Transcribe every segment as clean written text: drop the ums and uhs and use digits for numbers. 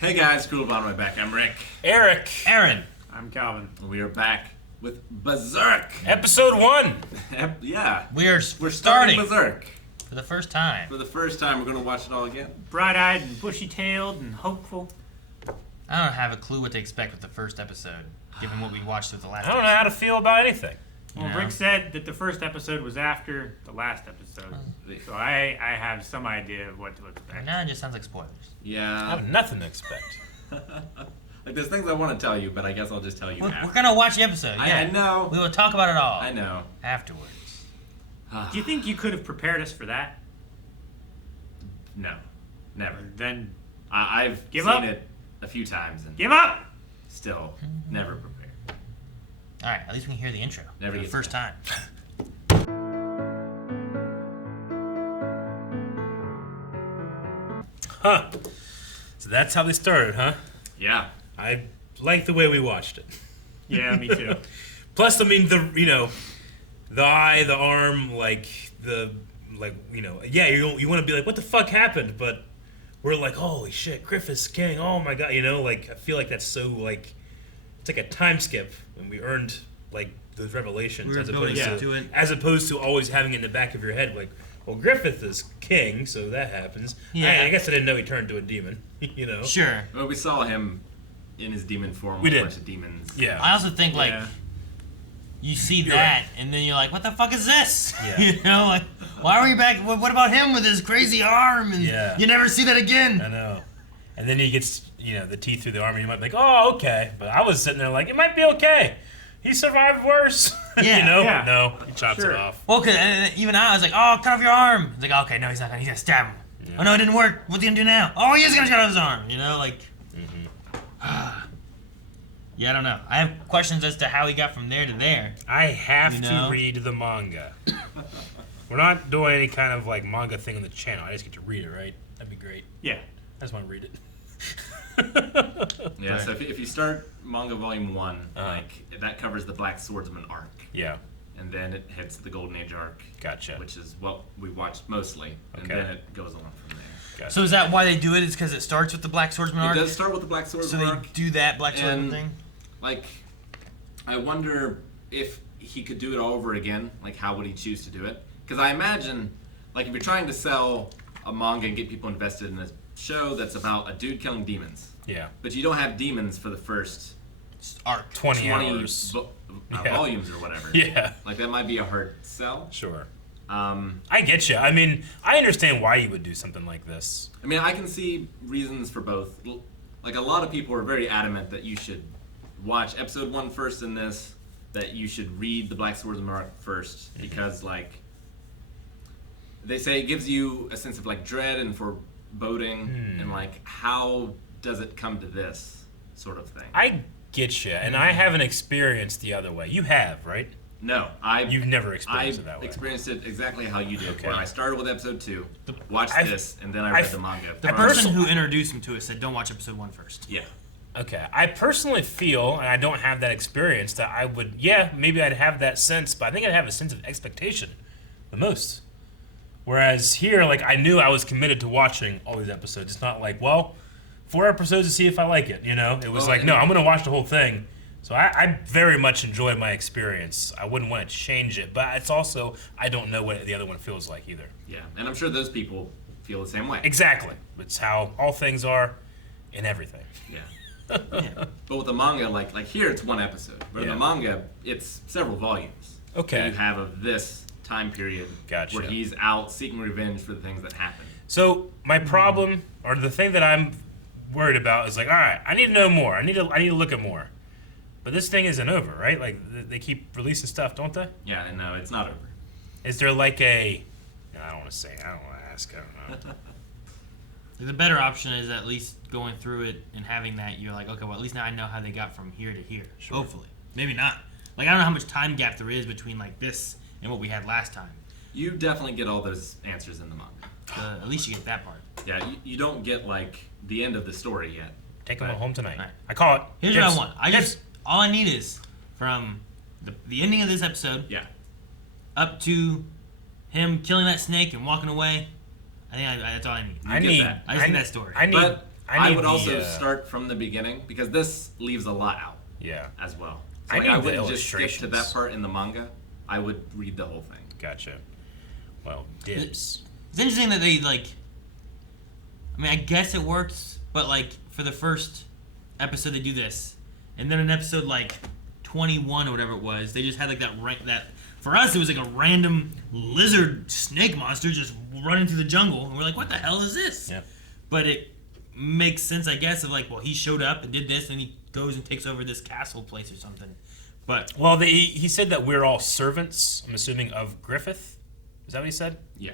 Hey guys, cool on my back. I'm Rick. Eric. Aaron. I'm Calvin. We are back with Berserk. Episode 1. Yeah. We're starting Berserk. for the first time. For the first time, we're going to watch it all again. Bright-eyed and bushy-tailed and hopeful. I don't have a clue what to expect with the first episode, given what we watched with the last I don't know how to feel about anything. Well, Yeah. Rick said that the first episode was after the last episode. So I have some idea of what to expect. Now it just sounds like spoilers. I Yeah. have nothing to expect. Like, there's things I want to tell you, but I guess I'll just tell you We're after. gonna watch the episode. Yeah. I know. We will talk about it all I know. afterwards. Do you think you could have prepared us for that? No. Never. Then I've Give seen up? it a few times and give up! still never prepared. All right, at least we can hear the intro Never for the gets first old. time. Huh. So that's how they started, huh? Yeah. I like the way we watched it. Yeah, me too. Plus, I mean, the eye, the arm, yeah, you want to be like, what the fuck happened? But we're like, holy shit, Griffith's king, oh my god, I feel like that's so, it's like a time skip, and we earned, those revelations We were building up to it. as opposed to always having it in the back of your head, like, well, Griffith is king, so that happens. Yeah. I guess I didn't know he turned into a demon, Sure. Well, we saw him in his demon form We with did. a bunch of demons. Yeah. I also think Yeah. you see You're that, and then you're like, what the fuck is this? Yeah. Why are we back? What about him with his crazy arm? And Yeah. you never see that again. I know. And then he gets, the teeth through the arm, and you might be like, oh, okay. But I was sitting there like, it might be okay. He survived worse. Yeah. Yeah. No, he chops Sure. it off. Well, cause even I was like, oh, cut off your arm. It's like, okay, no, he's not gonna. He's gonna stab him. Yeah. Oh no, it didn't work. What's he gonna do now? Oh, he is gonna cut off his arm. Yeah, I don't know. I have questions as to how he got from there to there. I have You to know? read the manga. We're not doing any kind of manga thing on the channel. I just get to read it, right? That'd be great. Yeah. I just want to read it. Yeah, so if you start manga volume 1, Uh-huh. that covers the Black Swordsman arc. Yeah, And then it hits the Golden Age arc, gotcha. which is what we watched mostly. And Okay. then it goes on from there. Gotcha. So is that why they do it? Is because it starts with the Black Swordsman It arc? does start with the Black So Swordsman they arc. do that Black Swordsman And- thing? I wonder if he could do it all over again. How would he choose to do it? Because I imagine, if you're trying to sell a manga and get people invested in a show that's about a dude killing demons, Yeah, but you don't have demons for the first Arc. 20 20 hours. Yeah. volumes or whatever. Yeah, That might be a hard sell. sure. Um, I get you. I mean, I understand why you would do something like this. I can see reasons for both. A lot of people are very adamant that you should watch episode 1 first in this, that you should read the Black Swordsman arc first, because, they say it gives you a sense of, dread and foreboding, and, how does it come to this sort of thing? I get you, and I haven't experienced the other way. You have, right? No, You've never I experienced it that way. experienced it exactly how you did, Okay. where I started with episode 2, watched I've- this, and then I read I've- the manga. The first. person who introduced him to it said, don't watch episode 1 first. Yeah. Okay, I personally feel, and I don't have that experience, that I would, maybe I'd have that sense, but I think I'd have a sense of expectation the most. Whereas here, I knew I was committed to watching all these episodes. It's not 4 episodes to see if I like it, It was Well, no, I'm going to watch the whole thing. So I very much enjoyed my experience. I wouldn't want to change it, but it's also, I don't know what the other one feels like either. Yeah, and I'm sure those people feel the same way. Exactly. It's how all things are in everything. Yeah. Yeah. But with the manga, like here, it's 1 episode. But in Yeah. the manga, it's several volumes. Okay. That you have of this time period Gotcha. where he's out seeking revenge for the things that happened. So my problem, or the thing that I'm worried about, is all right, I need to know more. I need to look at more. But this thing isn't over, right? They keep releasing stuff, don't they? Yeah, and no, it's not over. Is there I don't want to say. I don't want to ask. I don't know. The better option is at least going through it and having that, you're like, okay, well, at least now I know how they got from here to here. Sure. Hopefully. Maybe not. I don't know how much time gap there is between, this and what we had last time. You definitely get all those answers in the manga. At least you get that part. Yeah, you don't get, the end of the story yet. Take them Right. home tonight. Right. I call it. Here's Tips. what I want. All I need is from the ending of this episode Yeah. up to him killing that snake and walking away. I think that's all I need. You get that. I just need that story. I need. But I would also start from the beginning because this leaves a lot out. Yeah. As well. So I like, need I the wouldn't just stick to illustrations. that part in the manga. I would read the whole thing. Gotcha. Well, dibs. It's interesting that they like. I mean, I guess it works, but like for the first episode they do this, and then in episode like 21 or whatever it was, they just had like that. For us, it was like a random lizard snake monster just running through the jungle, and we're like, "What the hell is this?" Yeah. But it makes sense, I guess, of like, well, he showed up and did this, and he goes and takes over this castle place or something. But Well, he said that we're all servants. I'm assuming of Griffith. Is that what he said? Yeah.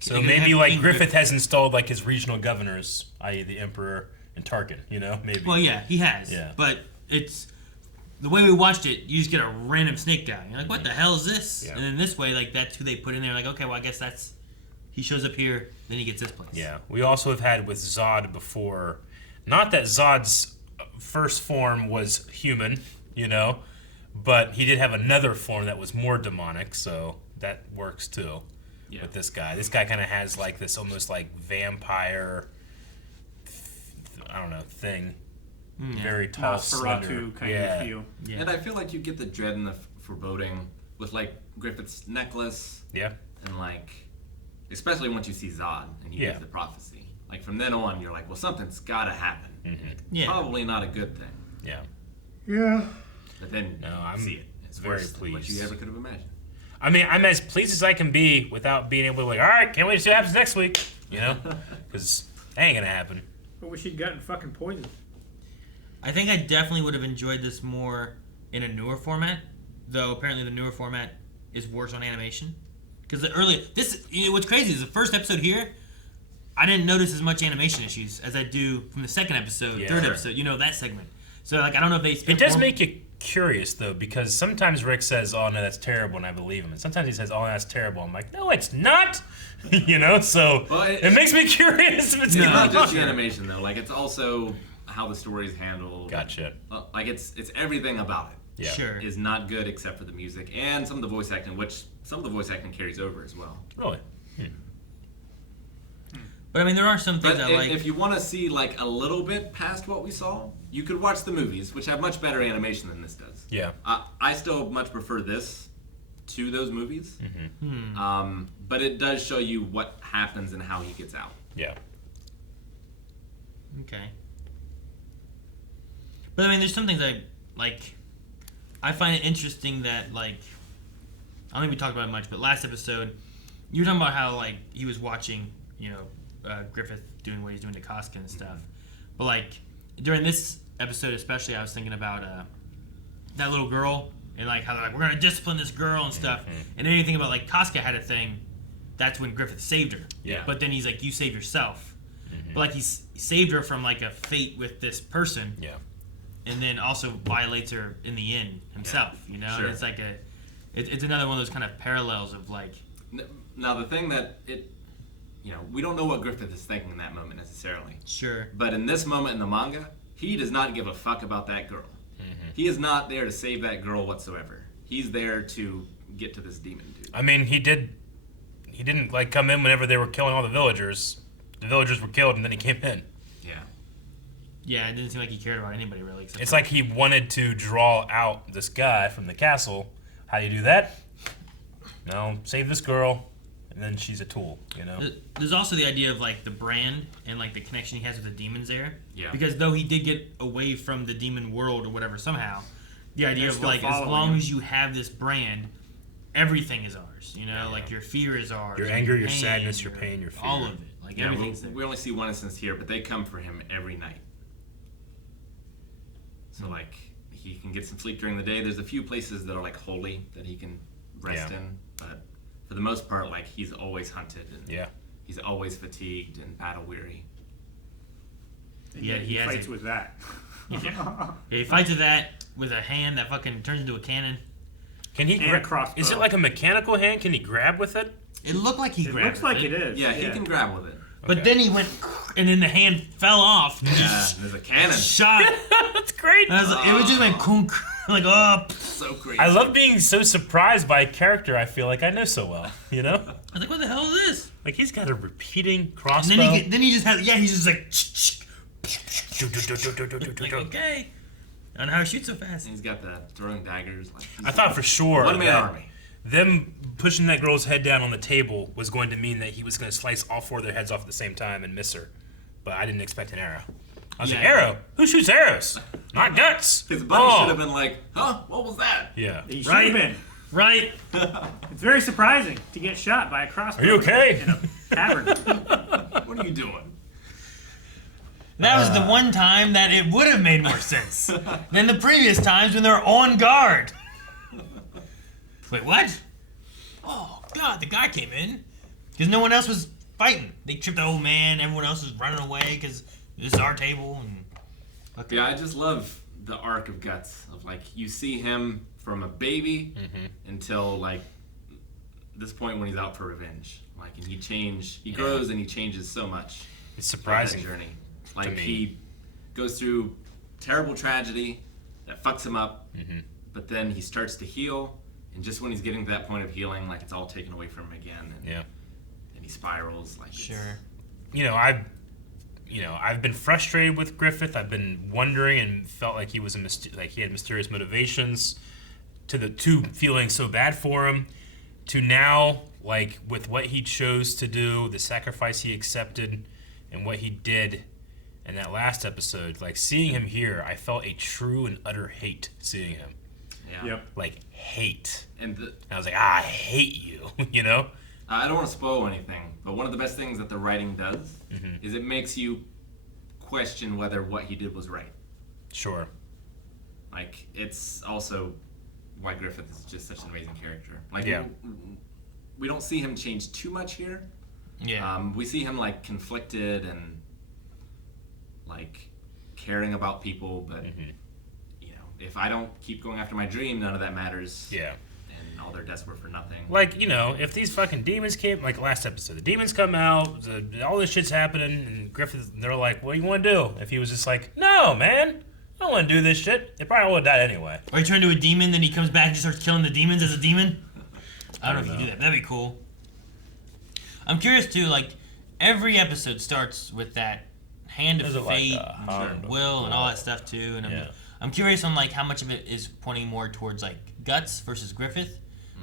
So You're gonna maybe have like King Griffith has installed like his regional governors, i.e., the Emperor and Tarkin. You know, maybe. well, yeah, he has. Yeah. But it's the way we watched it. You just get a random snake guy. You're like, "What the hell is this?" Yeah. And then this way, like that's who they put in there. Like, okay, well, I guess that's he shows up here, then he gets this place. Yeah. We also have had with Zod before. Not that Zod's first form was human, you know, but he did have another form that was more demonic, so that works too. Yeah. With this guy. This guy kind of has like this almost like vampire, I don't know, thing. Yeah. Very tall, slender. Nosferatu kind yeah. of feel. Yeah. And I feel like you get the dread and the foreboding with like Griffith's necklace Yeah. and like, especially once you see Zod and he Yeah. gives the prophecy. Like from then on, you're like, well, something's got to happen. Mm-hmm. Yeah. Probably not a good thing. Yeah. Yeah. But then No, you I'm see it. It's very worse than what pleased. you ever could have imagined. I mean, I'm as pleased as I can be without being able to like, all right, can't wait to see what happens next week, you know? Because that ain't going to happen. I wish he'd gotten fucking poisoned. I think I definitely would have enjoyed this more in a newer format, though apparently the newer format is worse on animation. Because the earlier, what's crazy is the first episode here, I didn't notice as much animation issues as I do from the second episode, Yeah. third Sure. episode, that segment. So like I don't know if they It spent does more- make you curious, though, because sometimes Rick says, oh, no, that's terrible, and I believe him. And sometimes he says, oh, that's terrible. I'm like, no, it's not. You know, so Well, it makes me curious if it's It's even not just the longer. animation though. Like it's also how the story's handled. Gotcha. Like it's everything about it Yeah. Sure. is not good except for the music and some of the voice acting, which some of the voice acting carries over as well. Really? But I mean, there are some things But I like. if you want to see like a little bit past what we saw, you could watch the movies, which have much better animation than this does. Yeah. I still much prefer this to those movies. Mm-hmm. But it does show you what happens and how he gets out. Yeah. Okay. But I mean, there's some things I like. I find it interesting that like, I don't think we talked about it much, but last episode, you were talking about how like he was watching, Griffith doing what he's doing to Casca and stuff. But like during this episode, especially, I was thinking about that little girl and like how they're like, we're gonna discipline this girl and stuff. And then you think about like Casca had a thing. That's when Griffith saved her. Yeah. But then he's like, you save yourself. But like he saved her from like a fate with this person. Yeah. And then also violates her in the end himself, Sure. And it's like it's another one of those kind of parallels of like, Now the thing that we don't know what Griffith is thinking in that moment necessarily. sure, But in this moment in the manga, he does not give a fuck about that girl. He is not there to save that girl whatsoever. He's there to get to this demon dude. I mean, he didn't like come in whenever they were killing all the villagers. The villagers were killed, and then he came in. yeah, it didn't seem like he cared about anybody really. Except It's for- like he wanted to draw out this guy from the castle. How do you do that? No, save this girl, and then she's a tool, There's also the idea of like the brand and like the connection he has with the demons there. Yeah. Because though he did get away from the demon world or whatever somehow, the idea They're of still like as following long him. as you have this brand, everything is ours. Like your fear is ours. Your and anger, your pain, sadness, your pain, your fear. all of it. Like Yeah, everything's there. we only see one instance here, but they come for him every night. So like he can get some sleep during the day. There's a few places that are like holy that he can rest Yeah. in, but for the most part, like he's always hunted and Yeah. he's always fatigued and battle weary. And Yeah, yet he he has fights it. with that. Yeah, he fights with that with a hand that fucking turns into a cannon. Can he And grab? crossbow. Is it like a mechanical hand? Can he grab with it? It looked like he It grabbed looks like it. it is. Yeah, he can grab with it. But Okay. then he went, and then the hand fell off. And Yeah, just there's a cannon. shot. That's great. And I was like, it was just like, kunk, like, oh. So crazy. I love being so surprised by a character I feel like I know so well. I was like, what the hell is this? Like he's got a repeating And crossbow. then he just had, he's just like, Like, okay. I don't know how he shoots so fast. And he's got the throwing daggers. Like, I thought for sure one-man that army. them pushing that girl's head down on the table was going to mean that he was going to slice all 4 of their heads off at the same time and miss her. But I didn't expect an arrow. I was like, arrow? Who shoots arrows? Not guts. His buddy should have been like, huh? What was that? Yeah. He should have been. Right. It's very surprising to get shot by a crossbow. Are you okay? In a tavern. What are you doing? That was the one time that it would have made more sense than the previous times when they're on guard. Wait, what? Oh, God, the guy came in because no one else was fighting. They tripped the old man. Everyone else was running away because this is our table. And okay. Yeah, I just love the arc of Guts. Of like, you see him from a baby until like this point when he's out for revenge. Like, and he grows and he changes so much. It's throughout surprising. that journey. Like, me. he goes through terrible tragedy that fucks him up, but then he starts to heal, and just when he's getting to that point of healing, like, it's all taken away from him again, and, and he spirals. Like, Sure. I've been frustrated with Griffith. I've been wondering and felt like he was he had mysterious motivations, to feeling so bad for him, to now, like, with what he chose to do, the sacrifice he accepted, and what he did in that last episode, like, seeing him here, I felt a true and utter hate seeing him. Yeah. Yep. Like, hate. And I was like, I hate you, you know? I don't want to spoil anything, but one of the best things that the writing does is it makes you question whether what he did was right. Sure. Like, it's also why Griffith is just such an amazing character. Like, we don't see him change too much here. Yeah. We see him, like, conflicted and, like, caring about people, but, you know, if I don't keep going after my dream, none of that matters. Yeah. And all their deaths were for nothing. Like, you know, if these fucking demons came, like last episode, the demons come out, all this shit's happening, and Griffith, they're like, what do you want to do? If he was just like, no, man, I don't want to do this shit, they probably would have died anyway. Or he turned into a demon, then he comes back and just starts killing the demons as a demon? I don't know if you do that, but that'd be cool. I'm curious, too, like, every episode starts with that hand of fate, and will, and all that stuff, too, and I'm curious on, like, how much of it is pointing more towards, like, Guts versus Griffith,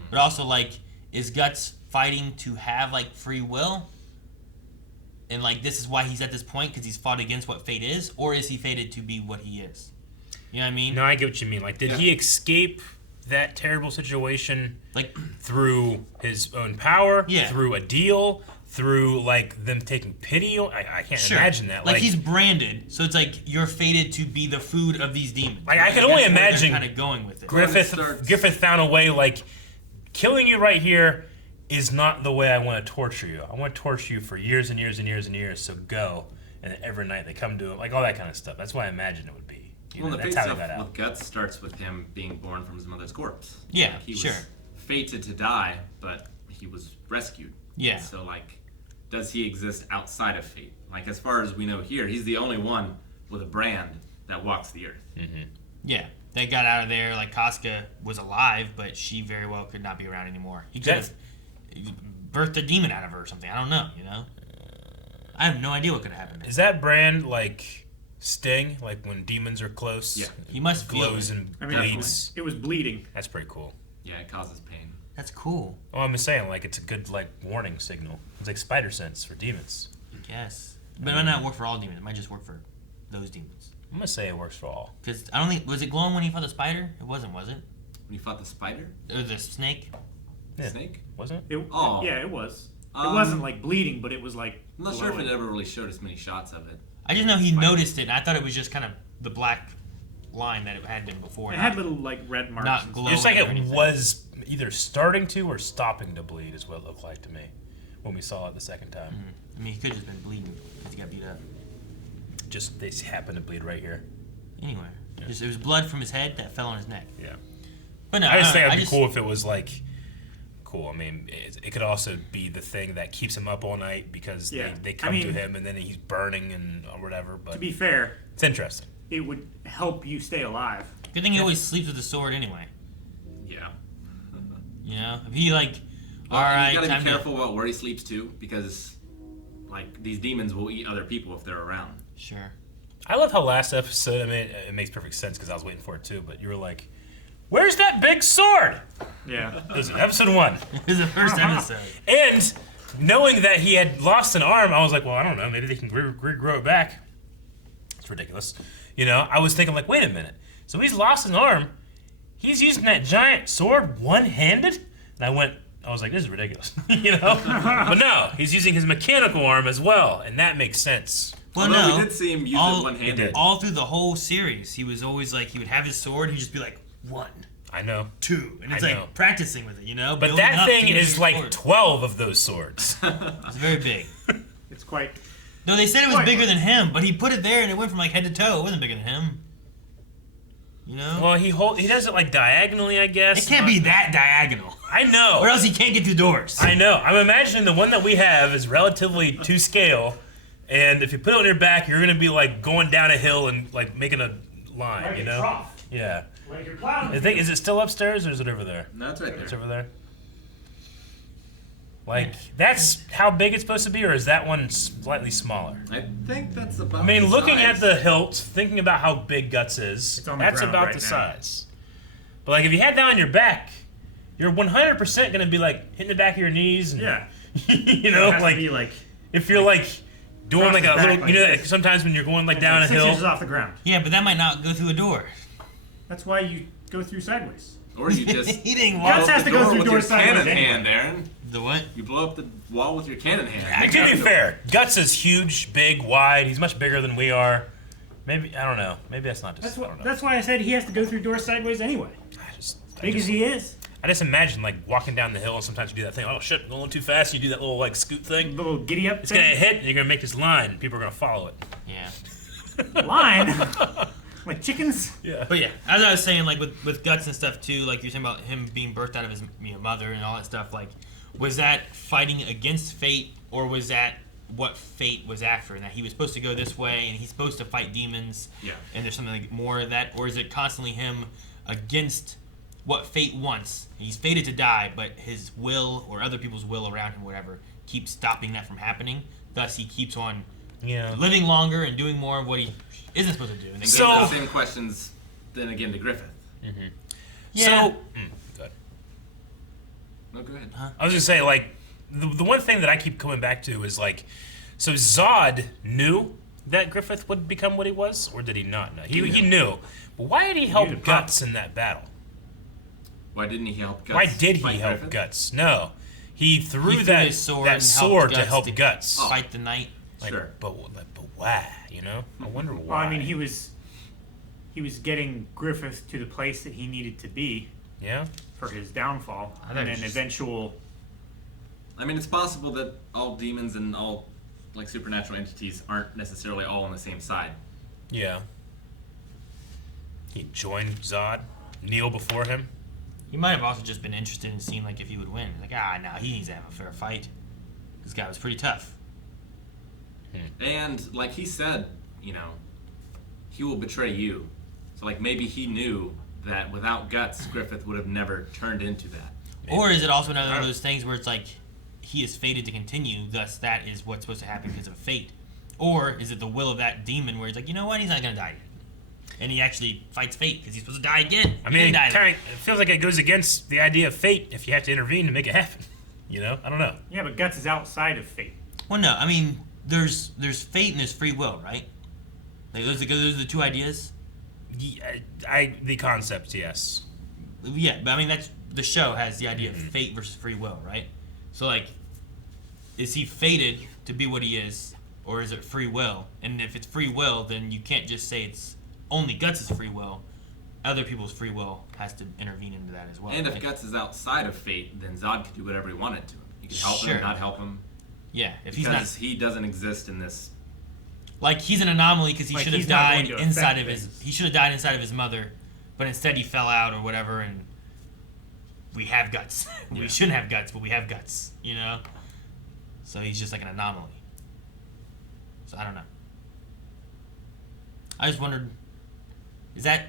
but also, like, is Guts fighting to have, like, free will? And, like, this is why he's at this point, because he's fought against what fate is? Or is he fated to be what he is? You know what I mean? No, I get what you mean. Like, did he escape that terrible situation, like, through his own power? Yeah. Through a deal? Through, like, them taking pity? I can't imagine that. Like, he's branded, so it's like you're fated to be the food of these demons. Like, I can only imagine kind of going with it. Griffith found a way, like, killing you right here is not the way I want to torture you. I want to torture you for years and years and years and years, so go. And then every night they come to him, like, all that kind of stuff. That's what I imagine it would be. Well, the fate stuff with Guts starts with him being born from his mother's corpse. Yeah, like, he was fated to die, but he was rescued. Yeah. So, like, does he exist outside of fate? Like, as far as we know here, he's the only one with a brand that walks the earth. Yeah. They got out of there, like, Casca was alive, but she very well could not be around anymore. He could have birthed a demon out of her or something. I don't know, you know? I have no idea what could have happened. Is that brand, like, sting? Like, when demons are close? Yeah. He must glows and bleeds. It was bleeding. That's pretty cool. Yeah, it causes pain. That's cool. Oh, I'm just saying, like, it's a good, like, warning signal. It's like spider sense for demons. I guess. But it might not work for all demons. It might just work for those demons. I'm gonna say it works for all. Because I don't think... Was it glowing when he fought the spider? It wasn't, was it? When he fought the spider? Or the snake? Yeah. Snake? Wasn't it? Yeah, it was. It wasn't, like, bleeding, but it was, like, I'm not sure if it ever really showed us many shots of it. I just know he noticed it, and I thought it was just kind of the black line that it had been before. It had little, like, red marks. Not glowing. It's like it was either starting to or stopping to bleed is what it looked like to me when we saw it the second time. I mean, he could have just been bleeding because he got beat up. Just they happened to bleed right here. Anyway, just, it was blood from his head that fell on his neck. Yeah. But no, I just think it'd be cool if it was like cool. I mean, it could also be the thing that keeps him up all night because they come to him and then he's burning and or whatever. But to be fair, it's interesting. It would help you stay alive. Good thing he always sleeps with the sword anyway. Yeah. You know, if he like, all right, you gotta be careful about where he sleeps too, because like these demons will eat other people if they're around. Sure. I love how last episode, I mean, it makes perfect sense because I was waiting for it too, but you were like, where's that big sword? Yeah. It was episode 1. It was the first episode. And knowing that he had lost an arm, I was like, well, I don't know, maybe they can regrow it back. It's ridiculous. You know, I was thinking, like, wait a minute. So he's lost an arm. He's using that giant sword one-handed? And I was like, this is ridiculous. You know? But no, he's using his mechanical arm as well, and that makes sense. Well, Although no. we did see him use it one-handed. All through the whole series, he was always like, he would have his sword, he'd just be like, 1, I know. 2. And it's I know. like practicing with it, you know? But Building that up to thing get is his like sword. 12 of those swords. It's very big. It's quite. No, they said it was Quite bigger large. than him, but he put it there and it went from like head to toe. It wasn't bigger than him. You know? Well, he does it like diagonally, I guess. It can't be that diagonal. I know. Or else he can't get through doors. I know. I'm imagining the one that we have is relatively to scale, and if you put it on your back, you're gonna be like going down a hill and like making a line, Like you a know? trough. Yeah. Like you're plowing. I think is it still upstairs or is it over there? No, it's right It's there. over there. Like that's how big it's supposed to be, or is that one slightly smaller? I think that's about. I mean, the looking size. at the hilt, thinking about how big Guts is, It's on the that's ground about right the now. size. But like, if you had that on your back, you're 100% gonna be like hitting the back of your knees, and Yeah. you It know, has to like be like if you're like doing Across like the a back little, like you know, this. like sometimes when you're going like it's down like a 6 hill, inches off the ground. Yeah, but that might not go through a door. That's why you go through sideways. Or you just He didn't blow walk. Guts up has the to go door through with doors your cannon sideways hand, Aaron. The what? You blow up the wall with your cannon hand. to be fair, Guts is huge, big, wide. He's much bigger than we are. Maybe I don't know. Maybe that's not just. I don't know. That's why I said he has to go through doors sideways anyway. Big as he is. I just imagine like walking down the hill and sometimes you do that thing. Oh shit, going a little too fast. You do that little like scoot thing. Little giddy up It's gonna thing. hit, and you're gonna make this line. People are gonna follow it. Yeah. Line. Like chickens. Yeah. But yeah, as I was saying, like with Guts and stuff too, like you're saying about him being birthed out of his mother and all that stuff, like was that fighting against fate or was that what fate was after and that he was supposed to go this way and he's supposed to fight demons Yeah. and there's something like more of that, or is it constantly him against what fate wants? He's fated to die, but his will or other people's will around him, whatever, keeps stopping that from happening. Thus, he keeps on Yeah. living longer and doing more of what he isn't supposed to do. And And So- the same questions then again to Griffith. Yeah. So. Good. No, go ahead. I was gonna say like the one thing that I keep coming back to is like, so Zod knew that Griffith would become what he was, or did he not know? He knew. But why did he help knew the Guts in that battle? Why didn't he help Guts? Why did he fight help Griffith? Guts? No, he threw He threw that his sword that and sword to helped help Guts Guts. to fight the knight. Like, Sure. but why? You know, I wonder why. Well, I mean, he was getting Griffith to the place that he needed to be Yeah. for his downfall, I thought and it then was just- eventual. I mean, it's possible that all demons and all like supernatural entities aren't necessarily all on the same side. Yeah. He joined Zod, kneel before him. He might have also just been interested in seeing like if he would win. Like, no, he needs to have a fair fight. This guy was pretty tough. And like he said, you know, he will betray you. So like maybe he knew that without Guts, Griffith would have never turned into that. Or is it also another one of those things where it's like he is fated to continue, thus that is what's supposed to happen because of fate? Or is it the will of that demon where he's like, you know what, he's not gonna die yet, and he actually fights fate because he's supposed to die again? I mean, He didn't die. it feels like it goes against the idea of fate if you have to intervene to make it happen. You know, I don't know. Yeah, but Guts is outside of fate. Well, no, I mean, there's fate and there's free will, right? Like those are the two ideas. Yeah, the concept, yes. Yeah, but I mean that's the show has the idea of fate versus free will, right? So like, is he fated to be what he is, or is it free will? And if it's free will, then you can't just say it's only Guts' free will. Other people's free will has to intervene into that as well. And if right? Guts is outside of fate, then Zod could do whatever he wanted to him. He could help Sure. him, not help him, yeah, if he's because not he doesn't exist in this. like he's an anomaly because he Like, should have he's not going died to inside affect of his. things. He should have died inside of his mother, but instead he fell out or whatever, and we have Guts. Yeah. We shouldn't have Guts, but we have Guts. You know, so he's just like an anomaly. So I don't know. I just wondered, is that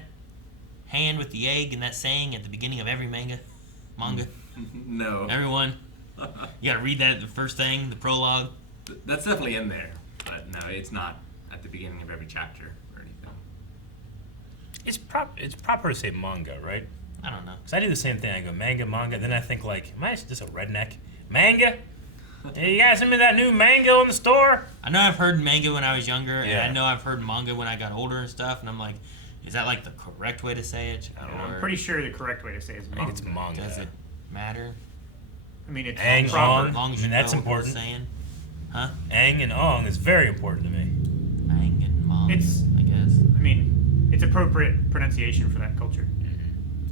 hand with the egg and that saying at the beginning of every manga? No. Everyone, you gotta read that at the first thing, the prologue. That's definitely in there, but no, it's not at the beginning of every chapter or it's proper to say manga, right? I don't know. Because I do the same thing. I go manga. Then I think like, am I just a redneck? Manga? Hey, you guys send me that new manga in the store? I know I've heard manga when I was younger, Yeah. and I know I've heard manga when I got older and stuff, and I'm like, is that like the correct way to say it? I'm pretty sure the correct way to say it is I think manga. it's manga. Does it matter? I mean, it's Ang, proper. As long as I you mean, that's know what we're important. saying. Huh? Ang and ong is very important to me. Ang and mong, It's- I guess. I mean, it's appropriate pronunciation for that culture.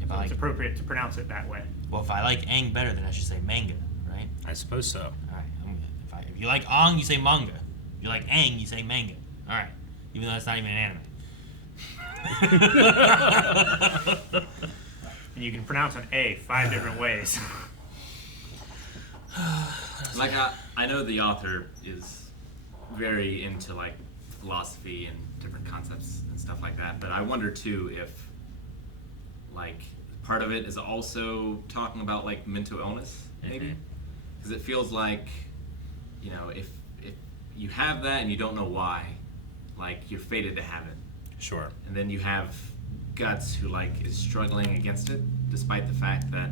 If I It's like, appropriate to pronounce it that way. well, if I like ang better, then I should say manga, right? I suppose so. All right. If you like ong, you say manga. If you like ang, you say manga. All right. Even though that's not even an anime. And you can pronounce an A 5 different ways. Like I know the author is very into like philosophy and different concepts and stuff like that, but I wonder too if like part of it is also talking about like mental illness, maybe, because it feels like, you know, if you have that and you don't know why, like you're fated to have it, Sure. and then you have Guts who like is struggling against it despite the fact that,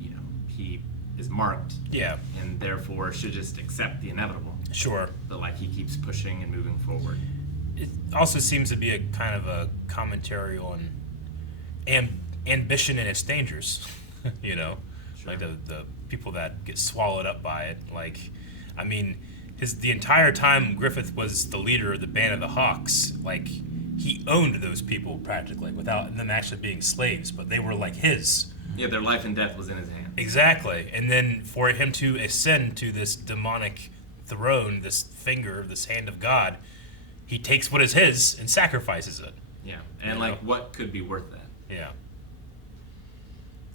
you know, he is marked Yeah. and therefore should just accept the inevitable, Sure. but like he keeps pushing and moving forward. It also seems to be a kind of a commentary on ambition and its dangers. You know, Sure. like the people that get swallowed up by it. Like, I mean, the entire time Griffith was the leader of the Band of the Hawks, like he owned those people practically without them actually being slaves, but they were like his. Yeah, their life and death was in his hands. Exactly. And then for him to ascend to this demonic throne, this finger, this hand of God, he takes what is his and sacrifices it. Yeah, and You like know? what could be worth that? Yeah.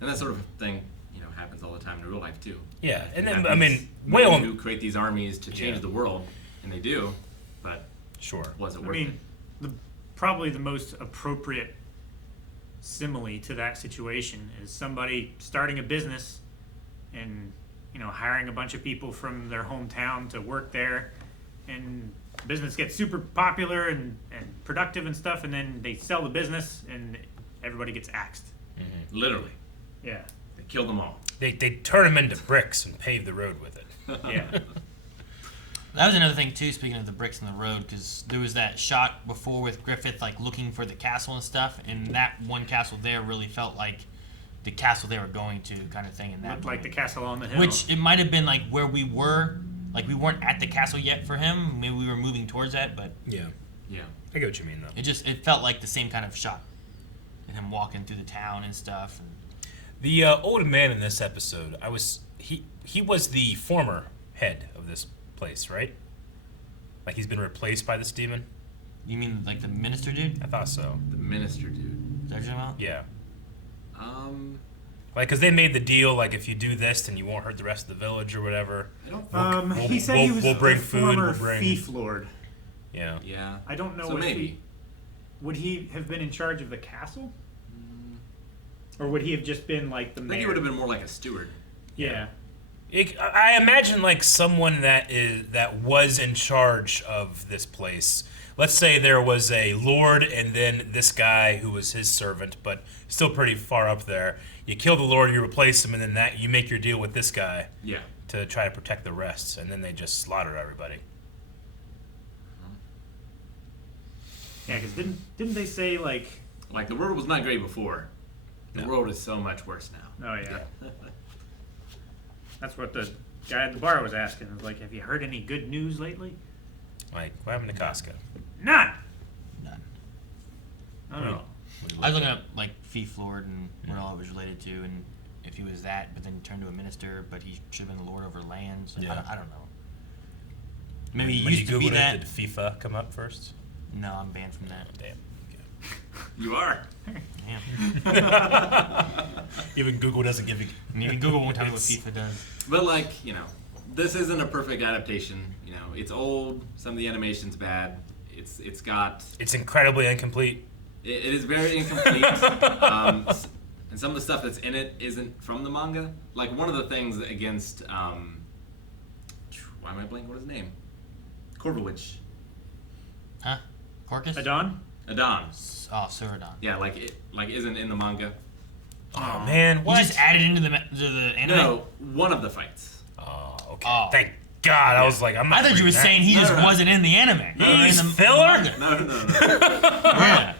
And that sort of thing, you know, happens all the time in real life too. Yeah. And You then, have I these mean, men whale. who create these armies to change Yeah. the world, and they do, but Sure. was it I worth mean, probably the most appropriate simile to that situation is somebody starting a business and, you know, hiring a bunch of people from their hometown to work there, and business gets super popular and productive and stuff, and then they sell the business and everybody gets axed. it? Literally, Yeah. they killed them all. They turn them into bricks and pave the road with it. Yeah. That was another thing too. Speaking of the bricks in the road, because there was that shot before with Griffith like looking for the castle and stuff, and that one castle there really felt like the castle they were going to, kind of thing. In that Looked like the moment. castle on the hill. Which it might have been like where we were, like we weren't at the castle yet for him. Maybe we were moving towards that, but Yeah. Yeah, I get what you mean, though. it felt like the same kind of shot, and him walking through the town and stuff. And The old man in this episode, he was the former head of this place, right? Like he's been replaced by this demon? you mean like the minister dude? I thought so. the minister dude. Is that what you're talking about? Yeah. I Like, because they made the deal, like, if you do this, then you won't hurt the rest of the village or whatever. don't. He said he was we'll bring the food, former we'll bring- fief lord. Yeah. Yeah. I don't know So if maybe. would he have been in charge of the castle? Or would he have just been like the I mayor? think he would have been more like a steward. Yeah. I imagine, like, someone that was in charge of this place. Let's say there was a lord and then this guy who was his servant, but still pretty far up there. You kill the lord, you replace him, and then you make your deal with this guy Yeah. to try to protect the rest, and then they just slaughter everybody. Yeah, because didn't they say like? Like the world was not great before. The No. world is so much worse now. Oh yeah. That's what the guy at the bar was asking. It was like, have you heard any good news lately? Like, what happened to Casca? None. None. I don't know. I was looking up like Fief Lord and what all it was related to, and if he was that, but then turned to a minister, but he should have been the lord over lands. Yeah. I don't know. Maybe he When used you to be Googled that. it, did FIFA come up first? No, I'm banned from that. Damn. You are. Damn. Even Google doesn't give you. Maybe Google won't tell me what It's- FIFA does. But like, you know, this isn't a perfect adaptation. You know, it's old. Some of the animation's bad. It's got. It's incredibly incomplete. It is very incomplete. And some of the stuff that's in it isn't from the manga. Like one of the things against why am I blanking? What is his name? Corvowitch. Huh? Corcus? Adon? Adon. Oh, Suradon. Yeah, like isn't in the manga. Oh man, You what? just added into the anime? No, one of the fights. Oh, okay. Oh. Thank God. I was like, I'm not. I thought you were reading that. saying he just no. wasn't in the anime. He's in the filler? manga. No.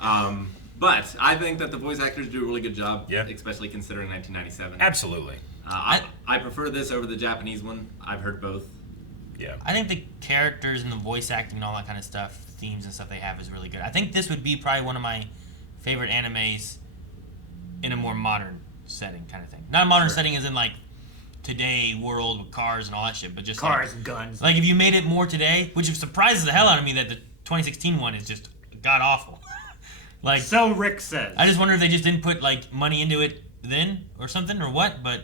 Yeah. But I think that the voice actors do a really good job, Yeah. especially considering 1997. Absolutely. I prefer this over the Japanese one. I've heard both. Yeah. I think the characters and the voice acting and all that kind of stuff, themes and stuff they have is really good. I think this would be probably one of my favorite animes in a more modern setting kind of thing. Not a modern setting as in like today world with cars and all that shit, but just Cars and guns. Like if you made it more today, which surprises the hell out of me that the 2016 one is just god awful. Like So Rick says. I just wonder if they just didn't put like money into it then or something or what, but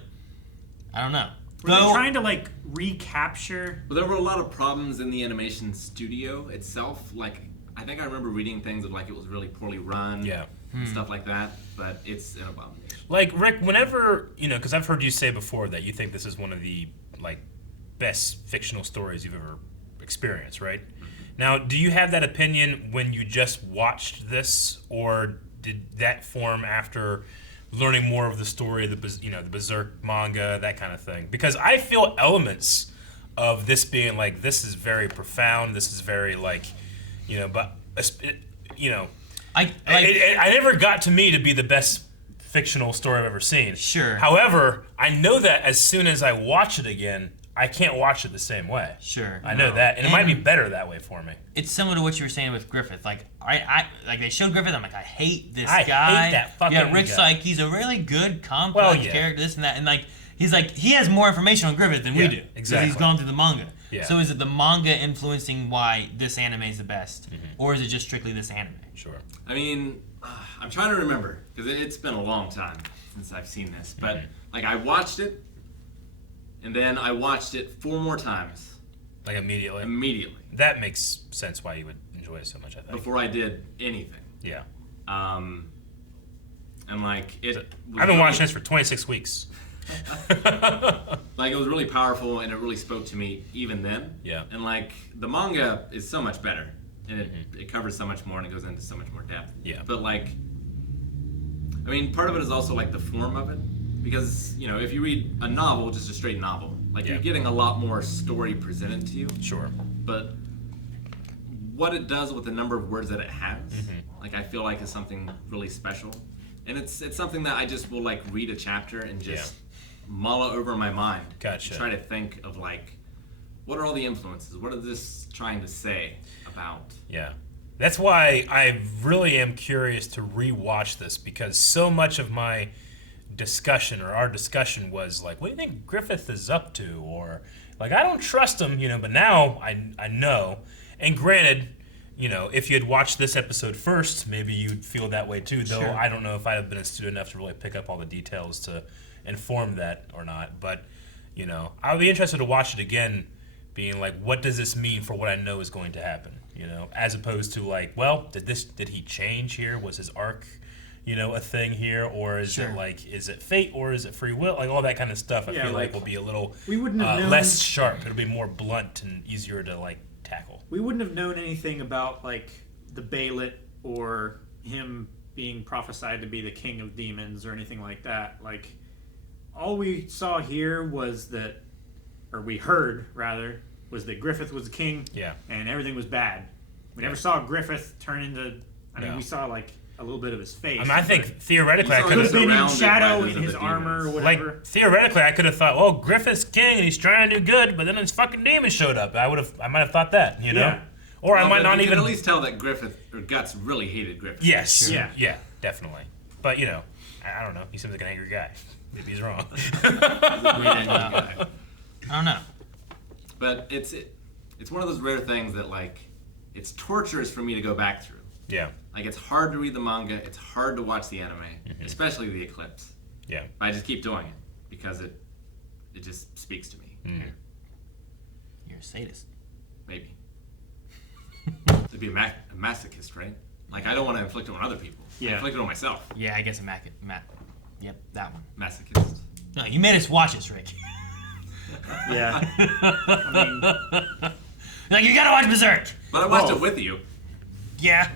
I don't know. Were they trying to like recapture? But there were a lot of problems in the animation studio itself. Like, I think I remember reading things of like it was really poorly run. Yeah. And stuff like that. But it's an abomination. Like Rick, whenever because I've heard you say before that you think this is one of the like best fictional stories you've ever experienced, right? Now, do you have that opinion when you just watched this, or did that form after learning more of the story, the Berserk manga, that kind of thing? Because I feel elements of this being like, this is very profound. This is very like, but I never got to me to be the best fictional story I've ever seen. Sure. However, I know that as soon as I watch it again, I can't watch it the same way. Sure. I know that, and it might be better that way for me. It's similar to what you were saying with Griffith. Like I like they showed Griffith. I'm like, I hate this I guy. hate that fucking Yeah, Rick's guy. like he's a really good, complex Well, yeah. character, this and that, and like he's like he has more information on Griffith than we Yeah, do. 'Cause exactly. He's gone through the manga. Yeah. So is it the manga influencing why this anime is the best, or is it just strictly this anime? Sure. I mean, I'm trying to remember because it's been a long time since I've seen this. But like I watched it, and then I watched it 4 more times Like immediately. immediately That makes sense why you would enjoy it so much, I think. before I did anything. Yeah. And like it. was I've been really- watching this for 26 weeks. Like it was really powerful, and it really spoke to me even then. Yeah. And like the manga is so much better, and it covers so much more, and it goes into so much more depth. Yeah. But like, I mean, part of it is also like the form of it, because if you read a novel, just a straight novel, like Yeah. you're getting a lot more story presented to you. Sure. But what it does with the number of words that it has, like I feel like is something really special, and it's something that I just will like read a chapter and just mull over in my mind. Gotcha. Try to think of like, what are all the influences? What is this trying to say about? Yeah. That's why I really am curious to rewatch this, because so much of my discussion, or our discussion, was like, what do you think Griffith is up to? Or like, I don't trust him, but now I know. And granted, if you had watched this episode first, maybe you'd feel that way too, though. Sure. I don't know if I'd have been astute enough to really pick up all the details to inform that or not. But, I'll be interested to watch it again, being like, what does this mean for what I know is going to happen? As opposed to like, well, did he change here? Was his arc, a thing here, or is Sure. it like, is it fate or is it free will? Like all that kind of stuff. I Yeah, feel like like, will be a little we wouldn't have known- less sharp. It'll be more blunt and easier to like tackle. We wouldn't have known anything about like the Bailet or him being prophesied to be the king of demons or anything like that. Like all we saw here was that, or we heard rather, was that Griffith was the king. Yeah. And everything was bad. We never saw Griffith turn into. I mean, No. we saw like a little bit of his face. I mean, I think but theoretically I You saw could could have have been in surrounded by shadow those in other his armor or demons. whatever. like theoretically I could have thought, well, Griffith's king and he's trying to do good, but then his fucking demons showed up. I might have thought that, Yeah. Or I Well, might but not you even. can at least tell that Griffith or Guts really hated Griffith. Yes. Sure. Yeah, definitely. But I don't know. He seems like an angry guy. Maybe he's wrong. I don't know. But it's one of those rare things that like it's torturous for me to go back through. Yeah. Like it's hard to read the manga, it's hard to watch the anime, especially the Eclipse. Yeah. But I just keep doing it because it just speaks to me. You're a sadist. Maybe. To be a masochist, right? Like I don't want to inflict it on other people. I Yeah. inflict it on myself. Yeah, I guess a Yep, that one. Masochist. No, you made us watch this, Rick. Yeah. I mean, Like, you gotta watch Berserk. But I watched Oh. it with you. Yeah.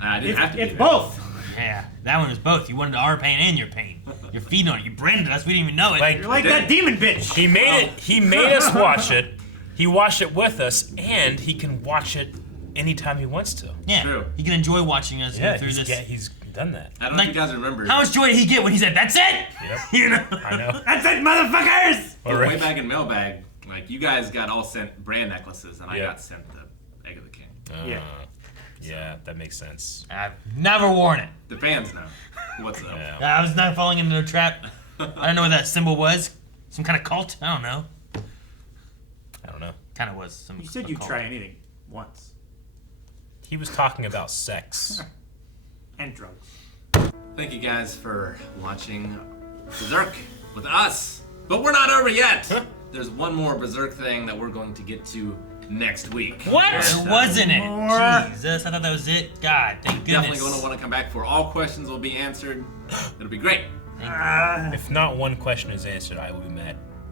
I didn't have to. It's be both. Yeah, that one was both. You wanted our pain and your pain. You're feeding on it. You branded us. We didn't even know it. Like, You're like that demon bitch. he made it. He made us watch it. He watched it with us, and he can watch it anytime he wants to. yeah, True. you can enjoy watching us Yeah, go through this. he's done that. I don't know Like, if you guys remember. How much joy did he get when he said, "That's it"? Yep. You know. I know. That's it, motherfuckers. But Alright. way back in Mailbag, like you guys got all sent brand necklaces, and I Yeah. got sent the Egg of the King. Yeah. Yeah, that makes sense. I've never worn it. The fans know what's up. Yeah. I was not falling into a trap. I don't know what that symbol was. Some kind of cult? I don't know. I don't know. Kind of was some. You said a you'd cult. try anything once. He was talking about sex. And drugs. Thank you guys for watching Berserk with us. But we're not over yet. There's one more Berserk thing that we're going to get to next week. What? Wasn't it? More. Jesus, I thought that was it. God, thank goodness. Definitely going to want to come back for all questions will be answered. It'll be great. If not one question is answered, I will be mad.